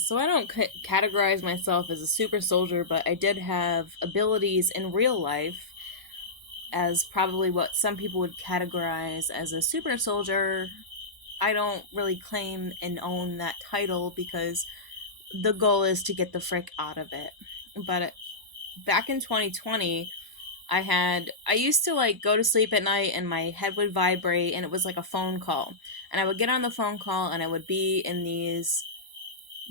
So I don't categorize myself as a super soldier, but I did have abilities in real life as probably what some people would categorize as a super soldier. I don't really claim and own that title because the goal is to get the frick out of it. But back in 2020, I used to like go to sleep at night and my head would vibrate and it was like a phone call. And I would get on the phone call and I would be in these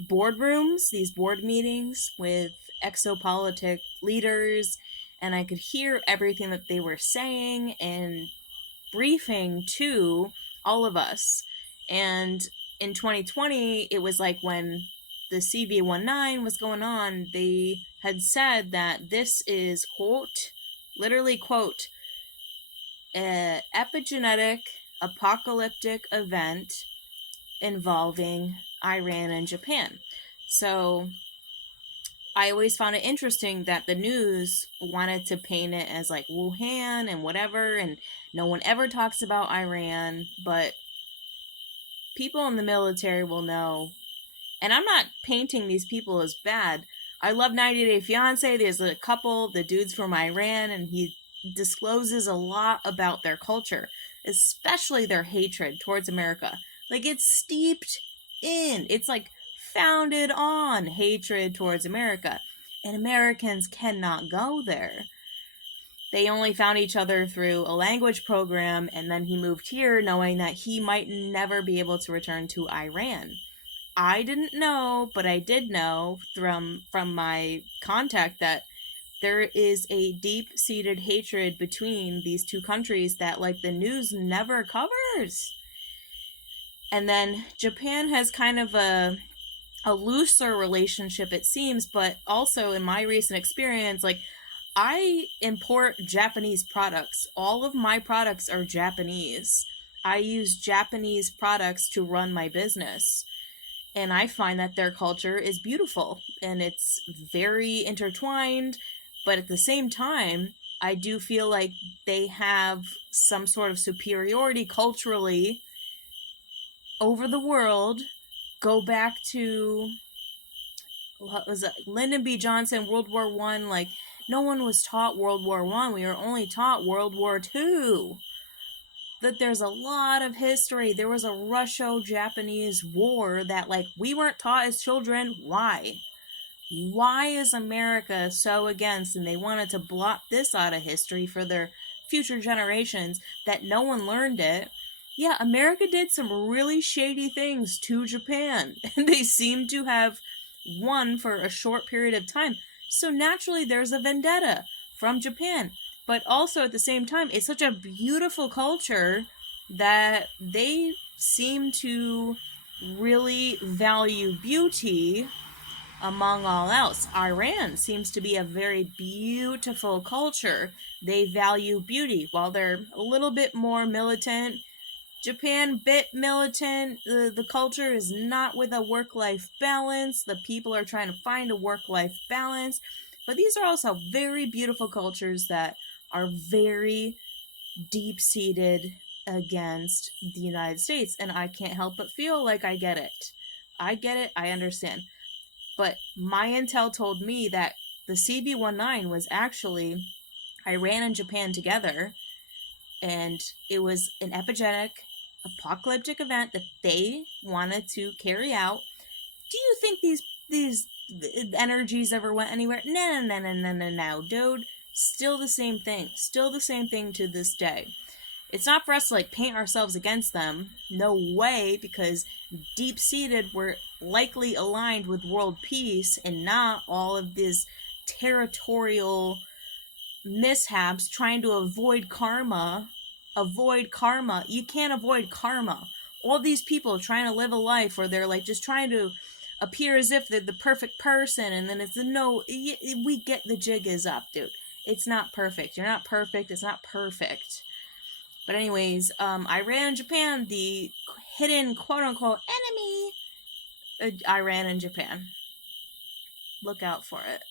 boardrooms, these board meetings with exopolitic leaders, and I could hear everything that they were saying and briefing to all of us. And in 2020, it was like when the CV-19 was going on, they had said that this is, quote, literally, quote, an epigenetic apocalyptic event involving Iran and Japan. So I always found it interesting that the news wanted to paint it as like Wuhan and whatever, and no one ever talks about Iran, but people in the military will know. And I'm not painting these people as bad. I love 90 Day Fiance. There's a couple, the dude's from Iran, and he discloses a lot about their culture, especially their hatred towards America. Like, it's steeped it's like founded on hatred towards America. And Americans cannot go there. They only found each other through a language program, and then he moved here knowing that he might never be able to return to Iran. I didn't know, but I did know from my contact that there is a deep-seated hatred between these two countries that like the news never covers. And then Japan has kind of a looser relationship, it seems, but also in my recent experience, like I import Japanese products. All of my products are Japanese. I use Japanese products to run my business. And I find that their culture is beautiful and it's very intertwined, but at the same time, I do feel like they have some sort of superiority culturally over the world. Go back to what was it, Lyndon B. Johnson, World War One. Like no one was taught World War One. We were only taught World War Two. That there's a lot of history. There was a Russo-Japanese war that like we weren't taught as children. Why? Why is America so against and they wanted to blot this out of history for their future generations that no one learned it? Yeah, America did some really shady things to Japan and they seem to have won for a short period of time. So naturally there's a vendetta from Japan. But also at the same time, it's such a beautiful culture that they seem to really value beauty among all else. Iran seems to be a very beautiful culture. They value beauty while they're a little bit more militant. Japan, bit militant. The culture is not with a work-life balance. The people are trying to find a work-life balance. But these are also very beautiful cultures that are very deep-seated against the United States. And I can't help but feel like I get it. I get it. I understand. But my intel told me that the CV-19 was actually Iran and Japan together, and it was an epigenic, apocalyptic event that they wanted to carry out. Do you think these energies ever went anywhere? No, no, no, no, no, no, dude. Still the same thing. Still the same thing to this day. It's not for us to like paint ourselves against them. No way, because deep seated we're likely aligned with world peace and not all of these territorial mishaps trying to avoid karma. Avoid karma. You can't avoid karma. All these people trying to live a life where they're like just trying to appear as if they're the perfect person, and then it's no, we get the jig is up, dude. It's not perfect. You're not perfect. It's not perfect. But anyways, Iran and Japan, the hidden quote-unquote enemy, Iran and Japan. Look out for it.